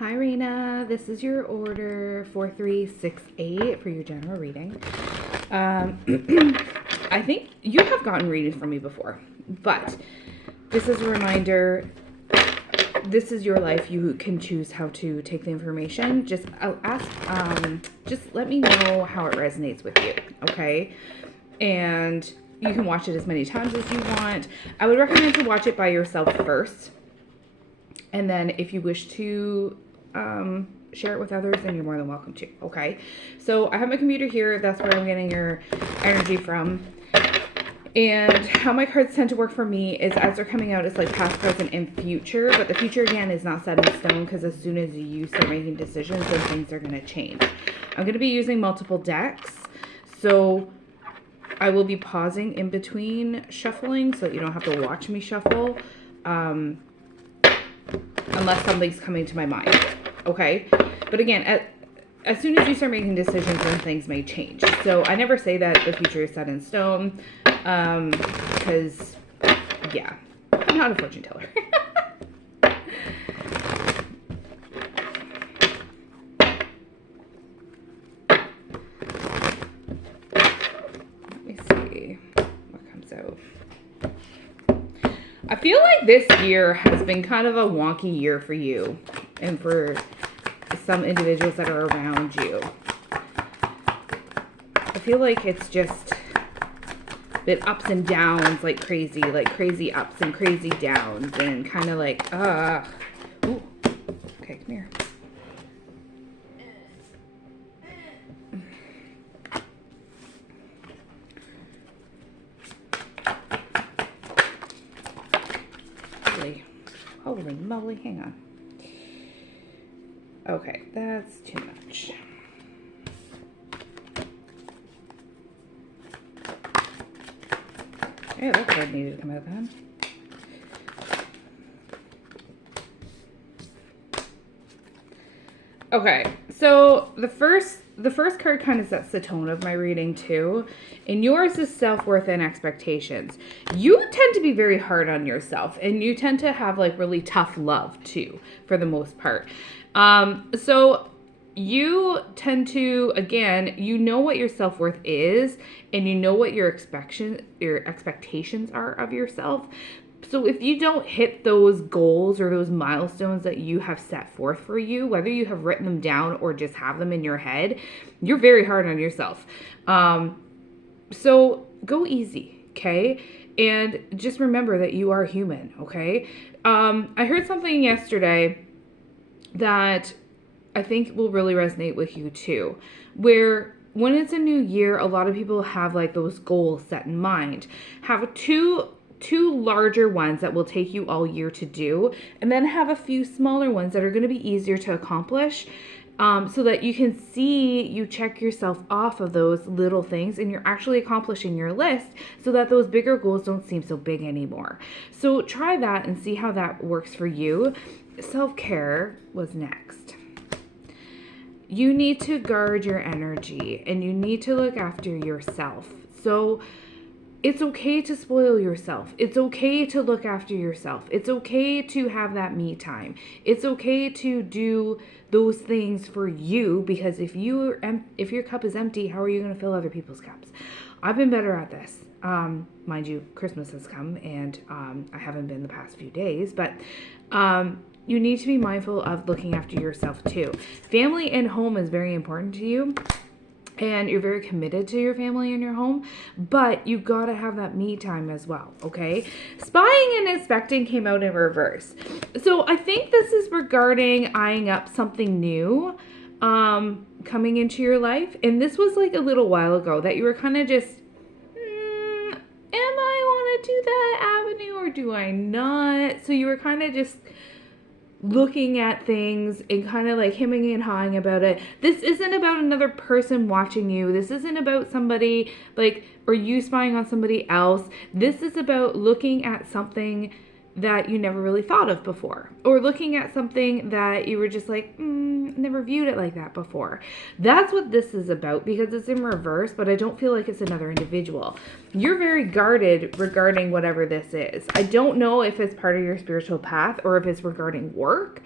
Hi, Raina. This is your order 4368 for your general reading. I think you have gotten readings from me before, but this is a reminder. This is your life. You can choose how to take the information. Just let me know how it resonates with you, okay? And you can watch it as many times as you want. I would recommend to watch it by yourself first. And then if you wish to share it with others, then you're more than welcome to, okay? So I have my computer here. That's where I'm getting your energy from. And how my cards tend to work for me is as they're coming out, it's like past, present, and future. But the future, again, is not set in stone because as soon as you start making decisions, then things are going to change. I'm going to be using multiple decks. So I will be pausing in between shuffling so that you don't have to watch me shuffle. Unless something's coming to my mind, okay? But again, as soon as you start making decisions, then things may change. So I never say that the future is set in stone, because, yeah, I'm not a fortune teller. Let me see what comes out. I feel like this year has been kind of a wonky year for you and for some individuals that are around you. I feel like it's just been ups and downs like crazy ups and crazy downs and kind of like, ooh, okay, come here. Holy moly, hang on. Okay, that's too much. Yeah, that card needed to come out then. Okay, so the first card kind of sets the tone of my reading too. And yours is self-worth and expectations. You tend to be very hard on yourself and you tend to have like really tough love too, for the most part. So you tend to, again, you know what your self-worth is and you know what your expectations are of yourself. So if you don't hit those goals or those milestones that you have set forth for you, whether you have written them down or just have them in your head, you're very hard on yourself. So go easy, okay? And just remember that you are human, okay? I heard something yesterday that I think will really resonate with you too, where when it's a new year, a lot of people have like those goals set in mind. Have two larger ones that will take you all year to do, and then have a few smaller ones that are going to be easier to accomplish, so that you can see you check yourself off of those little things and you're actually accomplishing your list so that those bigger goals don't seem so big anymore. So try that and see how that works for you. Self-care was next. You need to guard your energy and you need to look after yourself. So it's okay to spoil yourself. It's okay to look after yourself. It's okay to have that me time. It's okay to do those things for you, because if your cup is empty, how are you going to fill other people's cups? I've been better at this. Mind you, Christmas has come and I haven't been the past few days, but you need to be mindful of looking after yourself too. Family and home is very important to you. And you're very committed to your family and your home, but you gotta have that me time as well, okay? Spying and inspecting came out in reverse. So I think this is regarding eyeing up something new coming into your life. And this was like a little while ago that you were kind of just, am I want to do that avenue or do I not? So you were kind of just looking at things and kind of like hemming and hawing about it. This isn't about another person watching you. This isn't about somebody like, or you spying on somebody else. This is about looking at something that you never really thought of before, or looking at something that you were just like, never viewed it like that before. That's what this is about, because it's in reverse, but I don't feel like it's another individual. You're very guarded regarding whatever this is. I don't know if it's part of your spiritual path or if it's regarding work.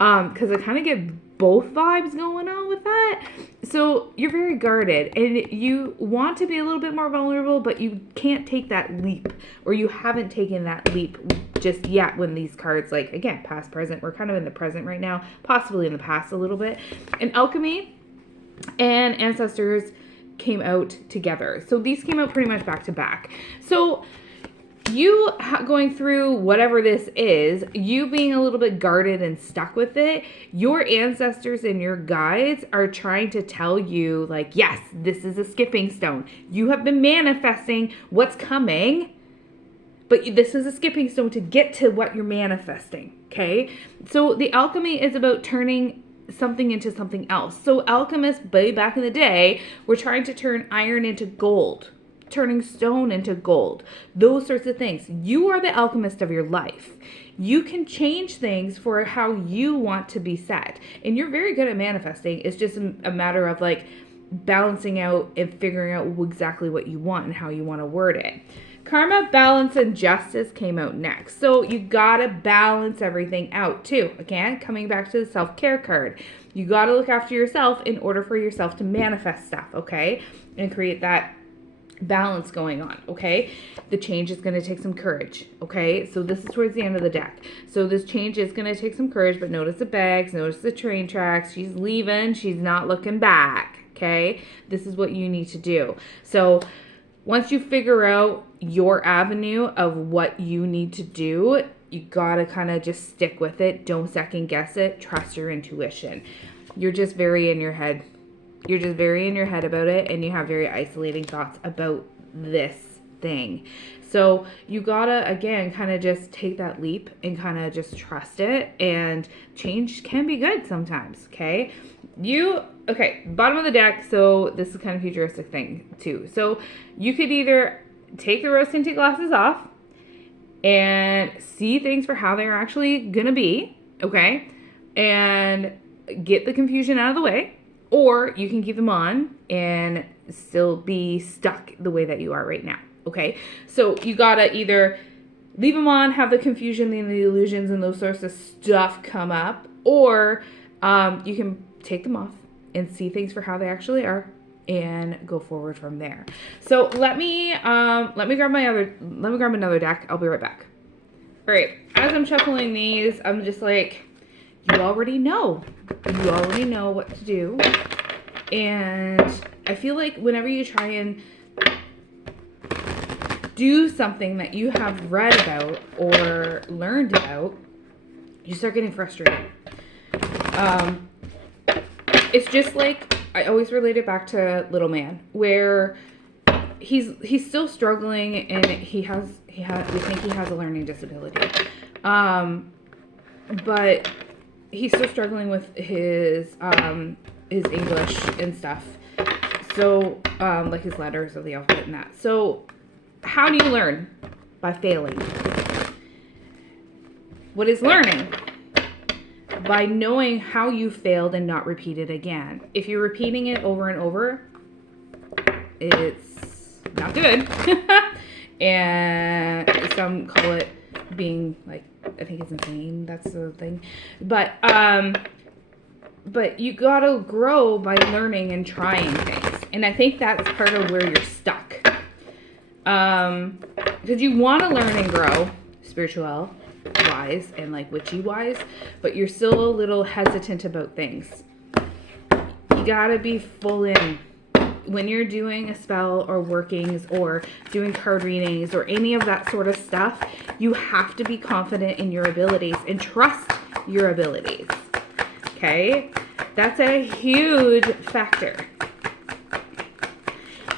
because I kind of get both vibes going on with that. So you're very guarded and you want to be a little bit more vulnerable, but you can't take that leap, or you haven't taken that leap just yet when these cards, like, again, past, present, we're kind of in the present right now, possibly in the past a little bit. And alchemy and ancestors came out together. So these came out pretty much back to back. So you going through whatever this is, you being a little bit guarded and stuck with it, your ancestors and your guides are trying to tell you, like, yes, this is a skipping stone. You have been manifesting what's coming, but this is a skipping stone to get to what you're manifesting, okay? So the alchemy is about turning something into something else. So alchemists, way back in the day, were trying to turn iron into gold, turning stone into gold, those sorts of things. You are the alchemist of your life. You can change things for how you want to be set. And you're very good at manifesting. It's just a matter of like balancing out and figuring out exactly what you want and how you want to word it. Karma, balance, and justice came out next. So you gotta balance everything out too. Again, coming back to the self-care card. You gotta look after yourself in order for yourself to manifest stuff, okay? And create that balance going on, okay? The change is going to take some courage, okay? So this is towards the end of the deck. So this change is going to take some courage, but notice the bags, notice the train tracks. She's leaving. She's not looking back, okay? This is what you need to do. So once you figure out your avenue of what you need to do, you got to kind of just stick with it. Don't second guess it. Trust your intuition. You're just very in your head. You're just very in your head about it, and you have very isolating thoughts about this thing. So you gotta, again, kind of just take that leap and kind of just trust it, and change can be good sometimes, okay? Okay, bottom of the deck, so this is kind of futuristic thing too. So you could either take the rose-tinted glasses off and see things for how they're actually gonna be, okay? And get the confusion out of the way. Or you can keep them on and still be stuck the way that you are right now, okay? So you gotta either leave them on, have the confusion and the illusions and those sorts of stuff come up, or you can take them off and see things for how they actually are and go forward from there. So let me grab another deck. I'll be right back. All right, as I'm shuffling these, I'm just like, you already know what to do. And I feel like whenever you try and do something that you have read about or learned about, you start getting frustrated. It's just like, I always relate it back to Little Man, where he's still struggling, and we think he has a learning disability. But he's still struggling with his English and stuff. So, like his letters of the alphabet and that. So, how do you learn? By failing. What is learning? By knowing how you failed and not repeat it again. If you're repeating it over and over, it's not good. And some call it being like, I think it's insane. That's the thing. But you gotta grow by learning and trying things. And I think that's part of where you're stuck. Because you want to learn and grow spiritual wise and like witchy wise, but you're still a little hesitant about things. You gotta be full in. When you're doing a spell or workings or doing card readings or any of that sort of stuff, you have to be confident in your abilities and trust your abilities. Okay? That's a huge factor.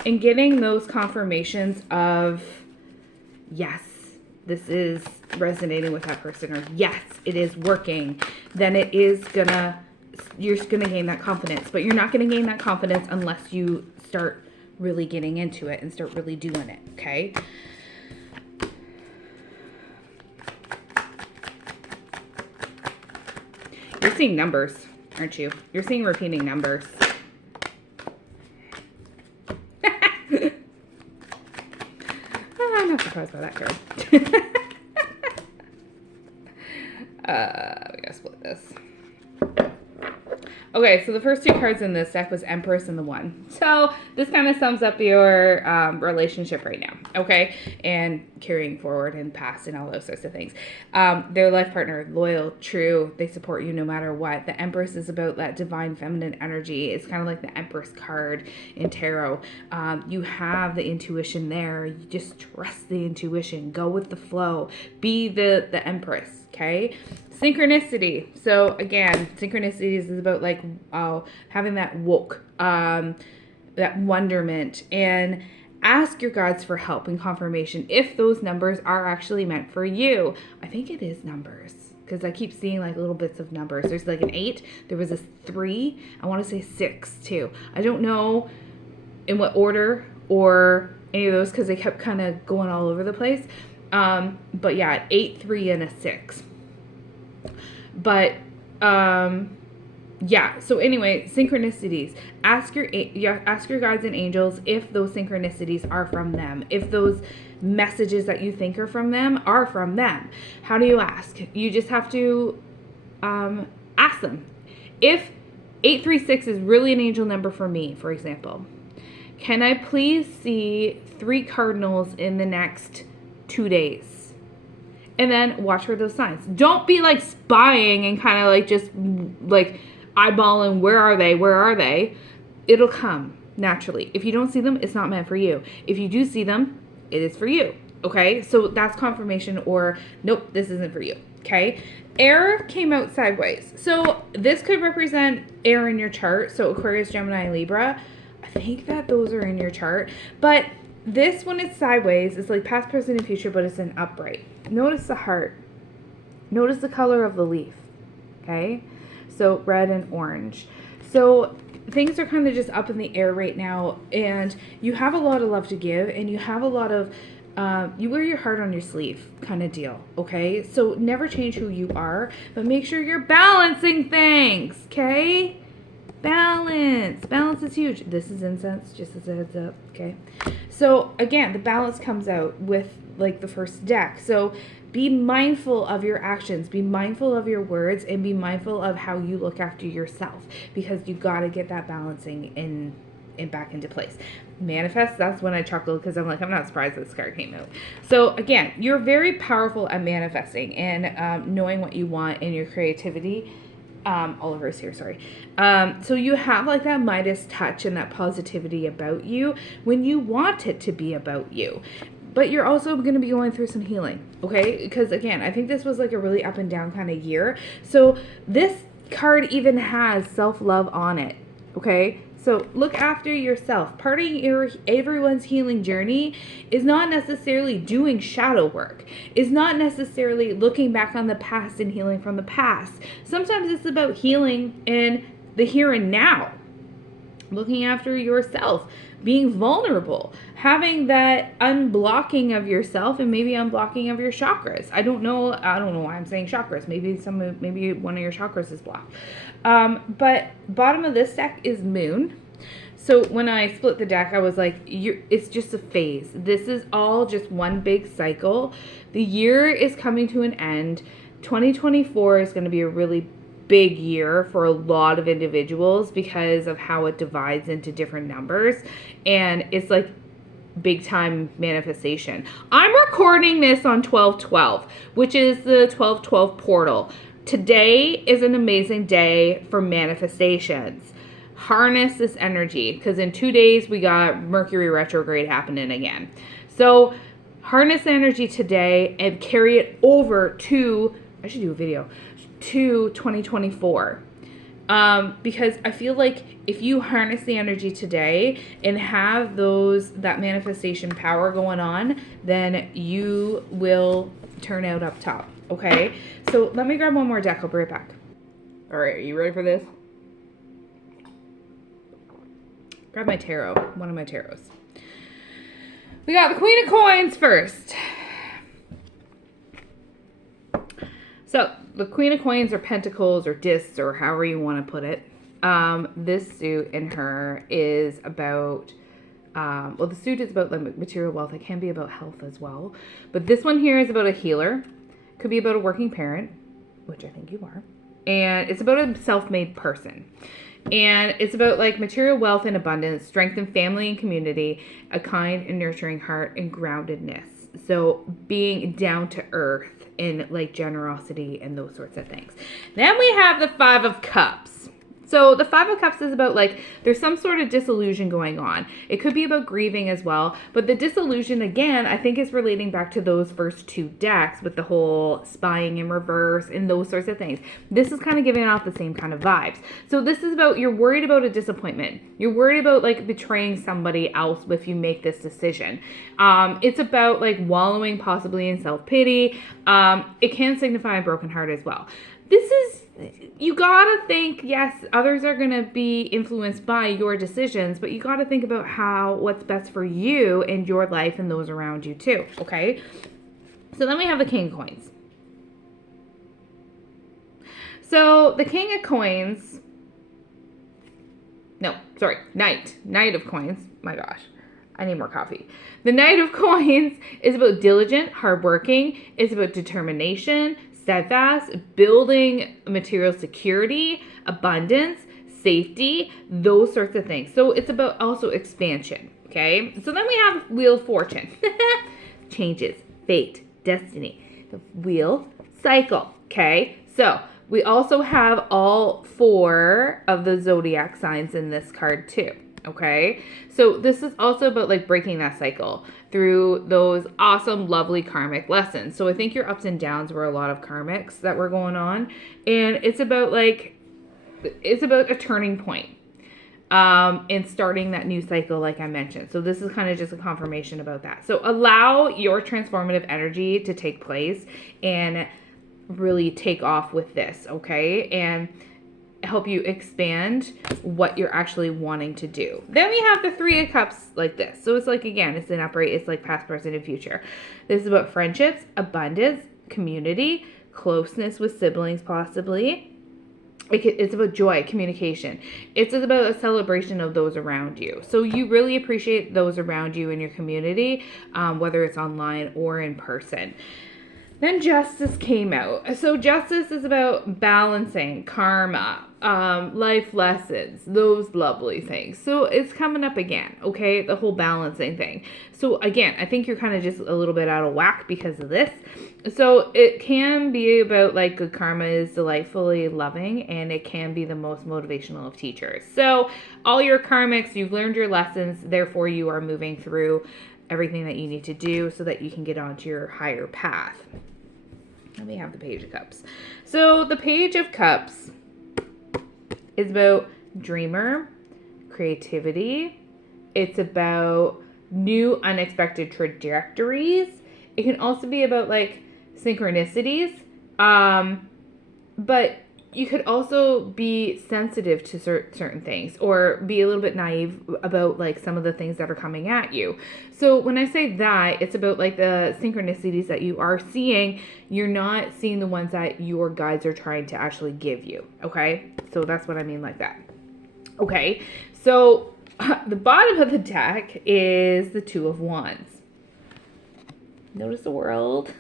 And getting those confirmations of, yes, this is resonating with that person, or yes, it is working, then you're gonna gain that confidence. But you're not gonna gain that confidence unless you start really getting into it and start really doing it, okay? You're seeing numbers, aren't you? You're seeing repeating numbers. I'm not surprised by that card. We gotta split this. Okay, so the first two cards in this deck was Empress and the One. So this kind of sums up your relationship right now, okay? And carrying forward and past and all those sorts of things. Their life partner, loyal, true. They support you no matter what. The Empress is about that divine feminine energy. It's kind of like the Empress card in tarot. You have the intuition there. You just trust the intuition. Go with the flow. Be the Empress, okay? Synchronicity. So again, synchronicities is about like having that woke, that wonderment, and ask your guides for help and confirmation if those numbers are actually meant for you. I think it is numbers because I keep seeing like little bits of numbers. There's like an 8. There was a 3. I want to say 6 too. I don't know in what order or any of those because they kept kind of going all over the place. But yeah, 8, 3, and a 6. But yeah, so anyway, synchronicities. Ask your guides and angels if those synchronicities are from them, if those messages that you think are from them are from them. How do you ask? You just have to ask them. If 836 is really an angel number for me, for example, can I please see 3 cardinals in the next 2 days? And then watch for those signs. Don't be like spying and kind of like just like eyeballing, where are they? It'll come naturally. If you don't see them, it's not meant for you. If you do see them, it is for you. Okay? So that's confirmation, or nope, this isn't for you. Okay? Air came out sideways. So this could represent air in your chart. So Aquarius, Gemini, Libra. I think that those are in your chart. But this, when it's sideways, it's like past, present, and future, but it's an upright. Notice the heart. Notice the color of the leaf. Okay? So red and orange. So things are kind of just up in the air right now, and you have a lot of love to give, and you have a lot of you wear your heart on your sleeve kind of deal. Okay? So never change who you are, but make sure you're balancing things. Okay? Balance is huge. This is incense, just as a heads up. Okay, so again, the balance comes out with like the first deck. So be mindful of your actions, be mindful of your words, and be mindful of how you look after yourself, because you got to get that balancing in back into place. Manifest, that's when I chuckled, because I'm like, I'm not surprised this card came out. So again, you're very powerful at manifesting and knowing what you want in your creativity. Oliver's here, sorry. So you have like that Midas touch and that positivity about you when you want it to be about you. But you're also going to be going through some healing, okay? Because again, I think this was like a really up and down kind of year. So this card even has self-love on it, okay? So look after yourself. Part of everyone's healing journey is not necessarily doing shadow work. It's not necessarily looking back on the past and healing from the past. Sometimes it's about healing in the here and now. Looking after yourself, being vulnerable, having that unblocking of yourself, and maybe unblocking of your chakras. I don't know why I'm saying chakras. Maybe one of your chakras is blocked. But bottom of this deck is Moon. So when I split the deck, I was like, it's just a phase. This is all just one big cycle. The year is coming to an end. 2024 is going to be a really big year for a lot of individuals because of how it divides into different numbers, and it's like big time manifestation. I'm recording this on 12/12, which is the 12/12 portal. Today is an amazing day for manifestations. Harness this energy, because in 2 days we got Mercury retrograde happening again. So harness energy today and carry it over to, I should do a video, to 2024. Because I feel like if you harness the energy today and have that manifestation power going on, then you will turn out up top. Okay, so let me grab one more deck. I'll be right back. All right, are you ready for this? Grab my tarot, one of my tarots. We got the Queen of Coins first. So the Queen of Coins, or Pentacles, or Discs, or however you want to put it. This suit in her is about, well, the suit is about like material wealth. It can be about health as well. But this one here is about a healer. Could be about a working parent, which I think you are. and it's about a self-made person. And it's about like material wealth and abundance, strength in family and community, a kind and nurturing heart, and groundedness. So being down to earth in like generosity and those sorts of things. Then we have the Five of Cups. So the Five of Cups is about like there's some sort of disillusion going on. It could be about grieving as well, but the disillusion again, I think is relating back to those first two decks with the whole spying in reverse and those sorts of things. This is kind of giving off the same kind of vibes. So this is about you're worried about a disappointment. You're worried about like betraying somebody else if you make this decision. It's about like wallowing possibly in self-pity. It can signify a broken heart as well. This is, you gotta think, yes, others are gonna be influenced by your decisions, but you gotta think about what's best for you and your life and those around you too, okay? So then we have the King of Coins. So the King of Coins, Knight of Coins, my gosh. I need more coffee. The Knight of Coins is about diligent, hardworking. It's about determination, steadfast, building material security, abundance, safety, those sorts of things. So it's about also expansion, okay? So then we have Wheel of Fortune. Changes, fate, destiny, the wheel cycle, okay? So we also have all 4 of the zodiac signs in this card too. Okay, so this is also about like breaking that cycle through those awesome, lovely karmic lessons. So I think your ups and downs were a lot of karmics that were going on, and it's about a turning point in starting that new cycle, like I mentioned. So this is kind of just a confirmation about that. So allow your transformative energy to take place and really take off with this, okay? And help you expand what you're actually wanting to do. Then we have the Three of Cups like this. So it's like, again, it's an upright, it's like past, present, and future. This is about friendships, abundance, community, closeness with siblings possibly. It's about joy, communication. It's about a celebration of those around you. So you really appreciate those around you in your community, whether it's online or in person. Then Justice came out. So Justice is about balancing, karma, life lessons, those lovely things. So it's coming up again, okay? The whole balancing thing. So again, I think you're kind of just a little bit out of whack because of this. So it can be about like good karma is delightfully loving, and it can be the most motivational of teachers. So all your karmics, you've learned your lessons, therefore you are moving through everything that you need to do so that you can get onto your higher path. Let me have the Page of Cups. So the Page of Cups is about dreamer, creativity. It's about new unexpected trajectories. It can also be about like synchronicities. But you could also be sensitive to certain things or be a little bit naive about like some of the things that are coming at you. So when I say that, it's about like the synchronicities that you are seeing. You're not seeing the ones that your guides are trying to actually give you. Okay. So that's what I mean like that. Okay. So the bottom of the deck is the Two of Wands. Notice the world.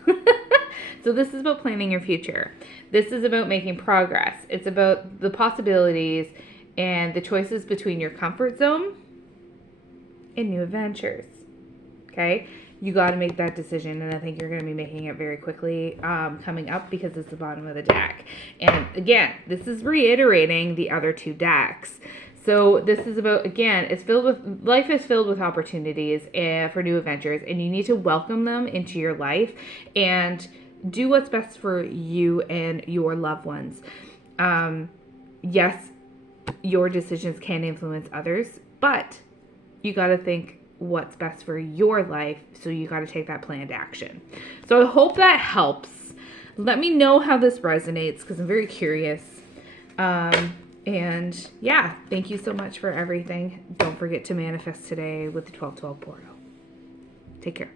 So this is about planning your future. This is about making progress. It's about the possibilities and the choices between your comfort zone and new adventures. Okay? You got to make that decision, and I think you're going to be making it very quickly coming up because it's the bottom of the deck. And again, this is reiterating the other 2 decks. So this is about, again, life is filled with opportunities for new adventures, and you need to welcome them into your life and do what's best for you and your loved ones. Yes, your decisions can influence others, but you got to think what's best for your life, so you got to take that planned action. So I hope that helps. Let me know how this resonates because I'm very curious. And yeah, thank you so much for everything. Don't forget to manifest today with the 12-12 portal. Take care.